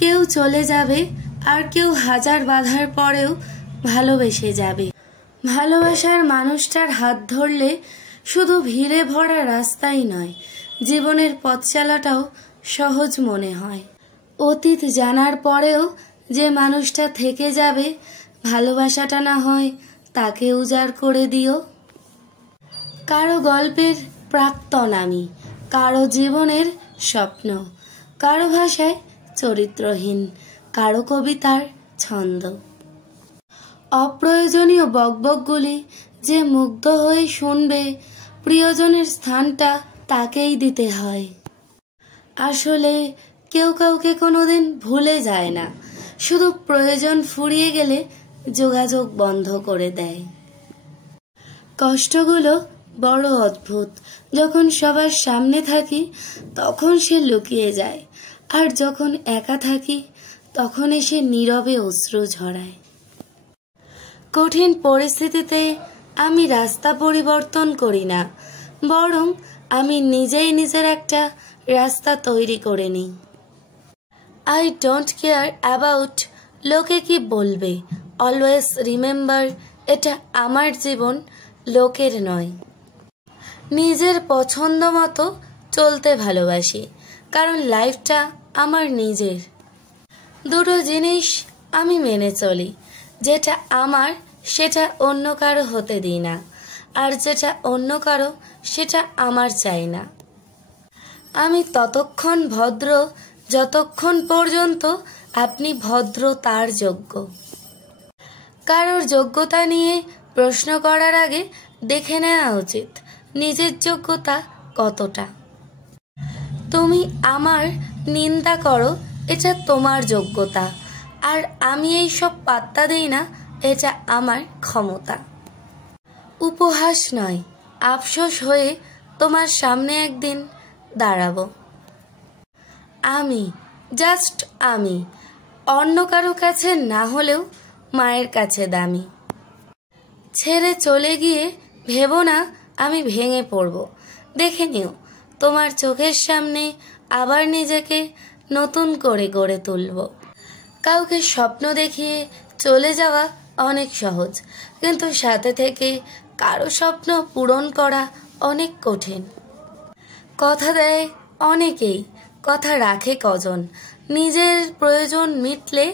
কেউ চলে যাবে আর কেউ হাজার বাধার পরেও ভালোবেসে যাবে। ভালোবাসার মানুষটার হাত ধরলে শুধু ভিড়ে ভরা রাস্তাই নয়, জীবনের পথ চলাটাও সহজ মনে হয়। অতীত জানার পরেও যে মানুষটা থেকে যাবে, ভালোবাসাটা না হয় তাকে উজাড় করে দিও। কারো গল্পের প্রাক্তন আমি, কারো জীবনের স্বপ্ন, কারো ভাষায় চরিত্রহীন, কারো কবিতার ছন্দ। অপ্রয়োজনীয় বকবকগুলি যে মুগ্ধ হয়ে শুনবে, প্রিয়জনের স্থানটা তাকেই দিতে হয়। আসলে কেউ কাউকে কোনোদিন ভুলে যায় না, শুধু প্রয়োজন ফুরিয়ে গেলে যোগাযোগ বন্ধ করে দেয়। কষ্টগুলো বড় অদ্ভুত, যখন সবার সামনে থাকি তখন সে লুকিয়ে যায়, আর যখন একা থাকি তখন এসে নীরবে অশ্রু ঝরায়। কঠিন পরিস্থিতিতে আমি রাস্তা পরিবর্তন করি না, বরং আমি নিজেই নিজের একটা রাস্তা তৈরি করে নিই। আই ডোন্ট কেয়ার অ্যাবাউট লোকে কি বলবে, অলওয়েজ রিমেম্বার এটা আমার জীবন, লোকের নয়। নিজের পছন্দ মতো চলতে ভালোবাসি, কারণ লাইফটা আমার নিজের। দুটো জিনিস আমি মেনে চলি, যেটা আমার সেটা অন্য কারো হতে দিই না, আর যেটা অন্য কারো সেটা আমার চাই না। আমি ততক্ষণ ভদ্র যতক্ষণ পর্যন্ত আপনি ভদ্র তার যোগ্য। কারোর যোগ্যতা নিয়ে প্রশ্ন করার আগে দেখে নেওয়া উচিত নিজের যোগ্যতা কতটা। তুমি আমার নিন্দা করো, এটা তোমার যোগ্যতা, আর আমি এই সব পাত্তা দিই না, এটা আমার ক্ষমতা। উপহাস নয়, আফসোস হয়ে তোমার সামনে একদিন দাঁড়াবো। আমি, জাস্ট আমি, অন্য কারো কাছে না হলেও মায়ের কাছে দামি। ছেড়ে চলে গিয়ে ভেবো না আমি ভেঙে পড়ব, দেখে নিও তোমার চোখের সামনে আবার নিজেকে নতুন করে গড়ে তুলব। কাউকে স্বপ্ন দেখিয়ে চলে যাওয়া অনেক সহজ, কিন্তু সাথে থেকে কারো স্বপ্ন পূরণ করা অনেক কঠিন। কথা দেয় অনেকেই, কথা রাখে কজন, নিজের প্রয়োজন মিটলে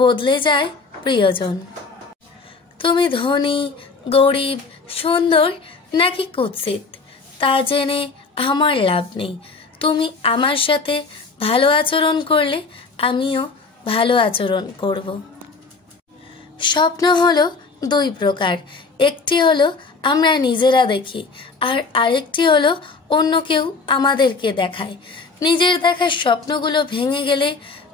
বদলে যায় প্রিয়জন। তুমি ধনী, গরিব, সুন্দর নাকি কুৎসিত তা জেনে আমার লাভ নেই। তুমি আমার সাথে ভালো আচরণ করলে আমিও ভালো আচরণ করব। স্বপ্ন হলো দুই প্রকার, একটি হলো আমরা নিজেরা দেখি, আর আরেকটি হলো অন্য কেউ আমাদেরকে দেখায়। নিজের দেখার স্বপ্নগুলো ভেঙে গেলে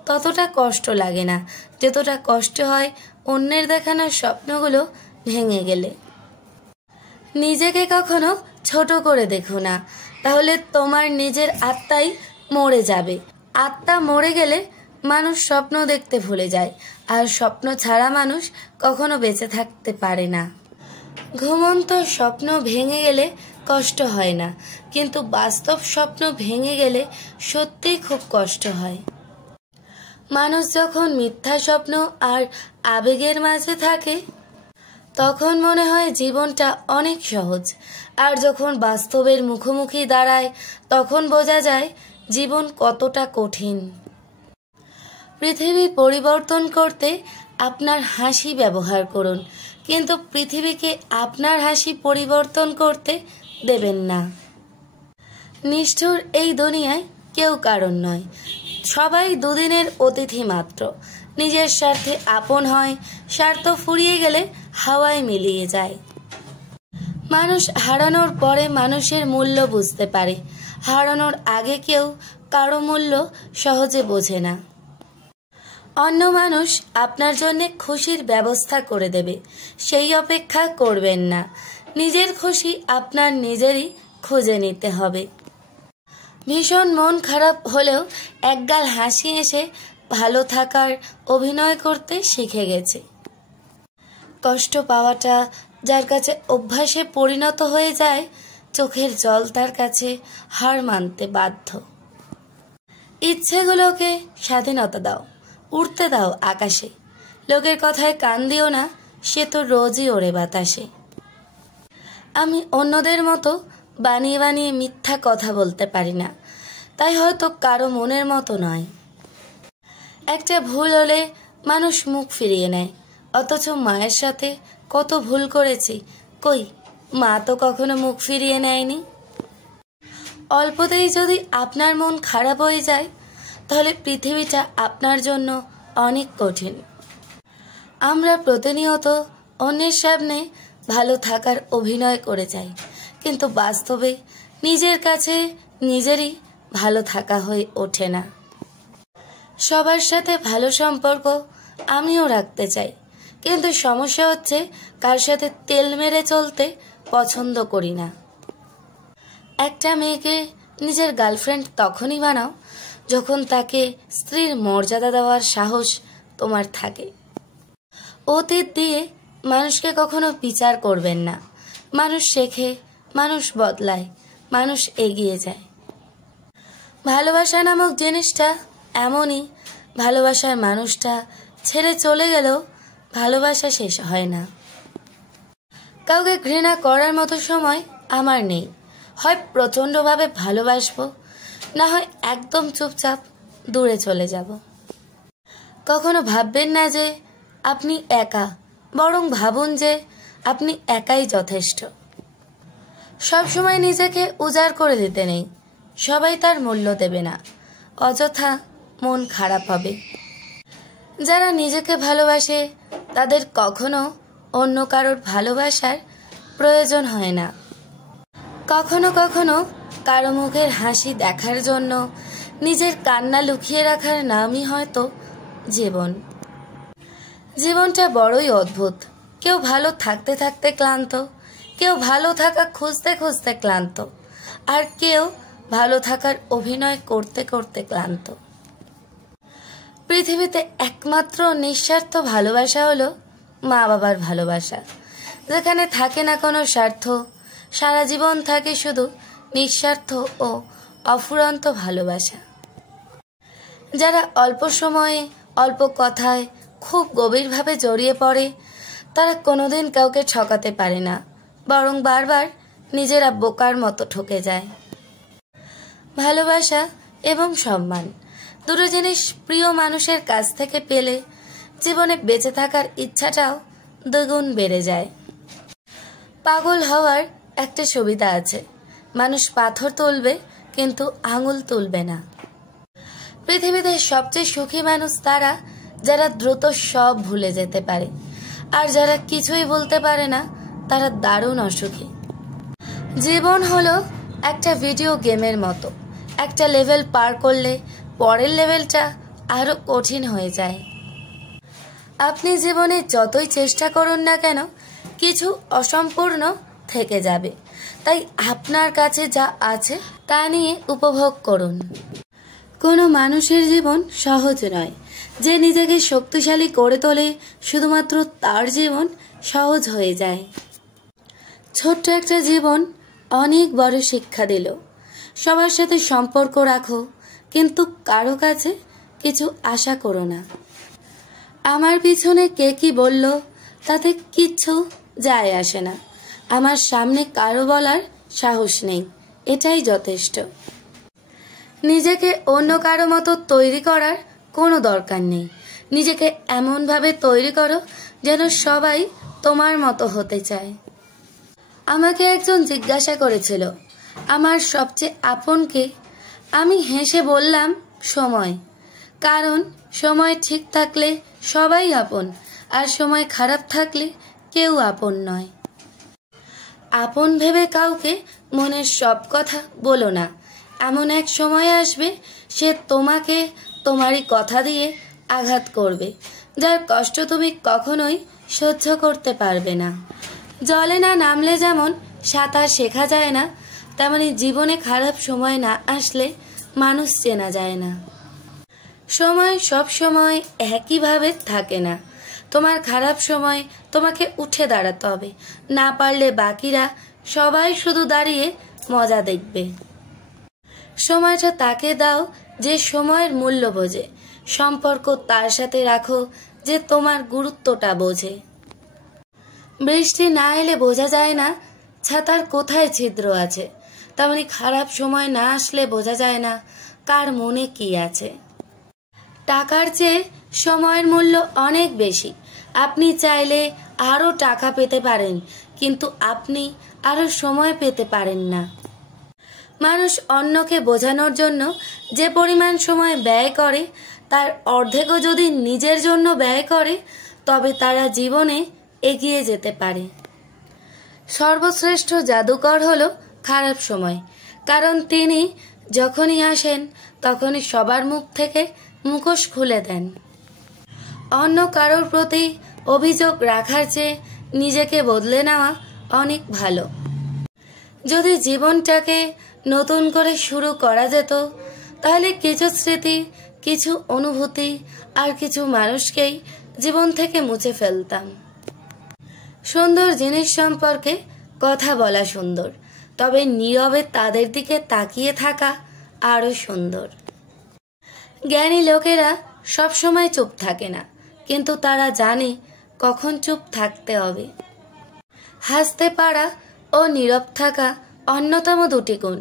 ততটা কষ্ট লাগে না, যতটা কষ্ট হয় অন্যের দেখানো স্বপ্নগুলো ভেঙে গেলে। নিজেকে কখনো ছোট করে দেখো না, তাহলে তোমার নিজের আত্মাই মরে যাবে। আত্মা মরে গেলে মানুষ স্বপ্ন দেখতে ভুলে যায়, আর স্বপ্ন ছাড়া মানুষ কখনো বেঁচে থাকতে পারে না। ঘুমন্ত স্বপ্ন ভেঙে গেলে কষ্ট হয় না, কিন্তু বাস্তব স্বপ্ন ভেঙে গেলে সত্যিই খুব কষ্ট হয়। মানুষ যখন মিথ্যা স্বপ্ন আর আবেগের মাঝে থাকে তখন মনে হয় জীবনটা অনেক সহজ, আর যখন বাস্তবের মুখোমুখি দাঁড়ায় তখন বোঝা যায় জীবন কতটা কঠিন। পৃথিবী পরিবর্তন করতে আপনার হাসি ব্যবহার করুন, কিন্তু পৃথিবীকে আপনার হাসি পরিবর্তন করতে দেবেন না। নিষ্ঠুর এই দুনিয়ায় কেউ কারণ নয়, সবাই দুদিনের অতিথি মাত্র। নিজের স্বার্থে আপন হয়, স্বার্থ ফুরিয়ে গেলে হাওয়ায় মিলিয়ে যায়। মানুষ হারানোর পরে মানুষের মূল্য বুঝতে পারে, হারানোর আগে কেউ কারো মূল্য সহজে বোঝে না। অন্য মানুষ আপনার জন্য খুশির ব্যবস্থা করে দেবে, সেই অপেক্ষা করবেন না। নিজের খুশি আপনার নিজেরই খুঁজে নিতে হবে। ভীষণ মন খারাপ হলেও একগাল হাসি এসে ভালো থাকার অভিনয় করতে শিখে গেছে। কষ্ট পাওয়াটা যার কাছে অভ্যাসে পরিণত হয়ে যায়, চোখের জল তার কাছে হার মানতে বাধ্য। ইচ্ছেগুলোকে স্বাধীনতা দাও, উড়তে দাও আকাশে, লোকের কথায় কান দিও না, সে তো রোজই ওড়ে বাতাসে। আমি অন্যদের মতো বানিয়ে বানিয়ে মিথ্যা কথা বলতে পারি না, তাই হয়তো কারো মনের মতো নয়। একটা ভুল হলে মানুষ মুখ ফিরিয়ে নেয়, অথচ মায়ের সাথে কত ভুল করেছি, কই মা তো কখনো মুখ ফিরিয়ে নেয়নি। অল্পতেই যদি আপনার মন খারাপ হয়ে যায়, তাহলে পৃথিবীটা আপনার জন্য অনেক কঠিন। আমরা প্রতিনিয়ত অন্যের সামনে ভালো থাকার অভিনয় করে যাই, কিন্তু বাস্তবে নিজের কাছে নিজেরই ভালো থাকা হয়ে ওঠে না। সবার সাথে ভালো সম্পর্ক আমিও রাখতে চাই, কিন্তু সমস্যা হচ্ছে কার সাথে তেল মেরে চলতে পছন্দ করি না। একটা মেয়েকে নিজের গার্লফ্রেন্ড তখনই বানাও যখন তাকে স্ত্রীর মর্যাদা দেওয়ার সাহস তোমার থাকে। অতীত দিয়ে মানুষকে কখনো বিচার করবেন না। মানুষ শেখে, মানুষ বদলায়, মানুষ এগিয়ে যায়। ভালোবাসা নামক জিনিসটা এমনই, ভালোবাসার মানুষটা ছেড়ে চলে গেলেও ভালোবাসা শেষ হয় না। কাউকে ঘৃণা করার মতো সময় আমার নেই। হয় প্রচণ্ডভাবে ভালোবাসবো, না হয় একদম চুপচাপ দূরে চলে যাব। কখনো ভাববেন না যে আপনি একা, বরং ভাবুন যে আপনি একাই যথেষ্ট। সবসময় নিজেকে উজাড় করে দিতে নেই, সবাই তার মূল্য দেবে না, অযথা মন খারাপ হবে। যারা নিজেকে ভালোবাসে তাদের কখনো অন্য কারোর ভালোবাসার প্রয়োজন হয় না। কখনো কখনো কারো মুখের হাসি দেখার জন্য নিজের কান্না লুকিয়ে রাখার নামই হয়তো জীবন। জীবনটা বড়ই অদ্ভুত। কেউ ভালো থাকতে থাকতে ক্লান্ত, কেউ ভালো থাকা খুঁজতে খুঁজতে ক্লান্ত, আর কেউ ভালো থাকার অভিনয় করতে করতে ক্লান্ত। পৃথিবীতে একমাত্র নিঃস্বার্থ ভালোবাসা হলো মা বাবার ভালোবাসা, যেখানে থাকে না কোনো স্বার্থ, সারা জীবন থাকে শুধু নিঃস্বার্থ ও অফুরন্ত ভালোবাসা। যারা অল্প সময়ে অল্প কথায় খুব গভীরভাবে জড়িয়ে পড়ে, তারা কোনোদিন কাউকে ঠকাতে পারে না, বরং বারবার নিজেরা বোকার মতো ঠকে যায়। ভালোবাসা এবং সম্মান দুটো জিনিস প্রিয় মানুষের কাছ থেকে পেলে জীবনে বেঁচে থাকার ইচ্ছাটাও দ্বিগুণ বেড়ে যায়। পাগল হওয়ার একটা সুবিধা আছে, মানুষ পাথর তুলবে কিন্তু আঙুল তুলবে না। পৃথিবীতে সবচেয়ে সুখী মানুষ তারা যারা দ্রুত সব ভুলে যেতে পারে, আর যারা কিছুই বলতে পারে না তারা দারুণ অসুখী। জীবন হলো একটা ভিডিও গেমের মতো, একটা লেভেল পার করলে পরের লেভেলটা আরো কঠিন হয়ে যায়। আপনি জীবনে যতই চেষ্টা করুন না কেন, কিছু অসম্পূর্ণ থেকে যাবে, তাই আপনার কাছে যা আছে তা নিয়ে উপভোগ করুন। কোনো মানুষের জীবন সহজ নয়। যে নিজেকে শক্তিশালী করে তোলে, শুধুমাত্র তার জীবন সহজ হয়ে যায়। ছোট্ট একটা জীবন অনেক বড় শিক্ষা দিল। সবার সাথে সম্পর্ক রাখো, কিন্তু কারো কাছে কিছু আশা করো না। আমার পিছনে কে কি বলল তাতে কিচ্ছু যায় আসে না। আমার সামনে কারো বলার সাহস নেই, এটাই যথেষ্ট। নিজেকে অন্য কারো মতো তৈরি করার কোনো দরকার নেই। নিজেকে এমনভাবে তৈরি করো যেন সবাই তোমার মতো হতে চায়। আমাকে একজন জিজ্ঞাসা করেছিল, আমার সবচেয়ে আপন কে? আমি হেসে বললাম, সময়। কারণ সময় ঠিক থাকলে সবাই আপন, আর সময় খারাপ থাকলে কেউ আপন নয়। আপন ভেবে কাউকে মনের সব কথা বলো না। এমন এক সময় আসবে সে তোমাকে তোমারই কথা দিয়ে আঘাত করবে, যার কষ্ট তুমি কখনোই সহ্য করতে পারবে না। জলে না নামলে যেমন সাঁতার শেখা যায় না, তেমনি জীবনে খারাপ সময় না আসলে মানুষ চেনা যায় না। সময় সব সময় একইভাবে থাকে না। তোমার খারাপ সময় তোমাকে উঠে দাঁড়াতে হবে, না পারলে বাকিরা সবাই শুধু দাঁড়িয়ে মজা দেখবে। সময়টা তাকে দাও যে সময়ের মূল্য বোঝে। সম্পর্ক তার সাথে রাখো যে তোমার গুরুত্বটা বোঝে। বৃষ্টি না এলে বোঝা যায় না ছাতার কোথায় ছিদ্র আছে, তেমনি খারাপ সময় না আসলে বোঝা যায় না কার মনে কি আছে। টাকার চেয়ে সময়ের মূল্য অনেক বেশি। আপনি চাইলে আরও টাকা পেতে পারেন, কিন্তু আপনি আরও সময় পেতে পারেন না। মানুষ অন্যকে বোঝানোর জন্য যে পরিমাণ সময় ব্যয় করে তার অর্ধেকও যদি নিজের জন্য ব্যয় করে তবে তারা জীবনে এগিয়ে যেতে পারে। সর্বশ্রেষ্ঠ জাদুকর হলো খারাপ সময়, কারণ তিনি যখনই আসেন তখনই সবার মুখ থেকে মুখোশ খুলে দেন। অন্য কারোর প্রতি অভিযোগ রাখার চেয়ে নিজেকে বদলে নেওয়া অনেক ভালো। যদি জীবনটাকে নতুন করে শুরু করা যেত তাহলে কিছু স্মৃতি, কিছু অনুভূতি আর কিছু মানুষকেই জীবন থেকে মুছে ফেলতাম। সুন্দর জিনিস সম্পর্কে কথা বলা সুন্দর, তবে নীরবে তাদের দিকে তাকিয়ে থাকা আরো সুন্দর। জ্ঞানী লোকেরা সবসময় চুপ থাকে না, কিন্তু তারা জানে কখন চুপ থাকতে হবে। হাসতে পারা ও নীরব থাকা অন্যতম দুটি গুণ।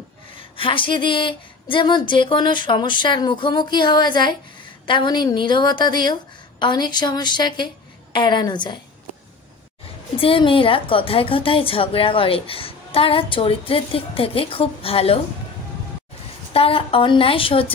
হাসি দিয়ে যেমন যে কোনো সমস্যার মুখোমুখি হওয়া যায়, তেমনি নীরবতা দিয়েও অনেক সমস্যাকে এড়ানো যায়। যে মেয়েরা কথায় কথায় ঝগড়া করে তারা চরিত্রের দিক থেকে খুব ভালো। তারা অন্যায় সহ্য